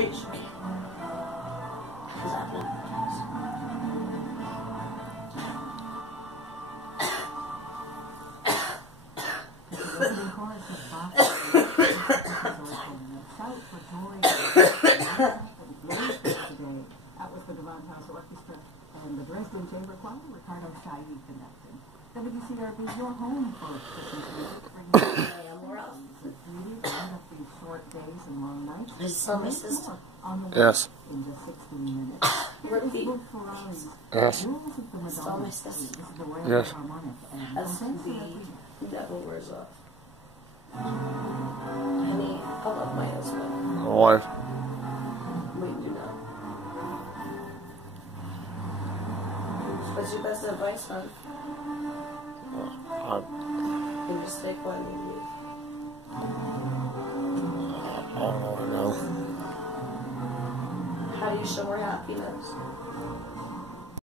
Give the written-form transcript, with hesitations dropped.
pretty sure. Because I've never That was the Gewandhaus Orchestra and the Dresden Chamber Choir, Ricardo Chailly conducting. WCRB, your home for Christmas music. One of these short days and long nights. Yes. In just 16 minutes. Repeat. Yes. Saw my sister. Yes. As the devil wears off. Honey, I love my husband. Why? We do not. What's your best advice, hon? You just stay quiet and leave. I don't know. How do you show her happiness?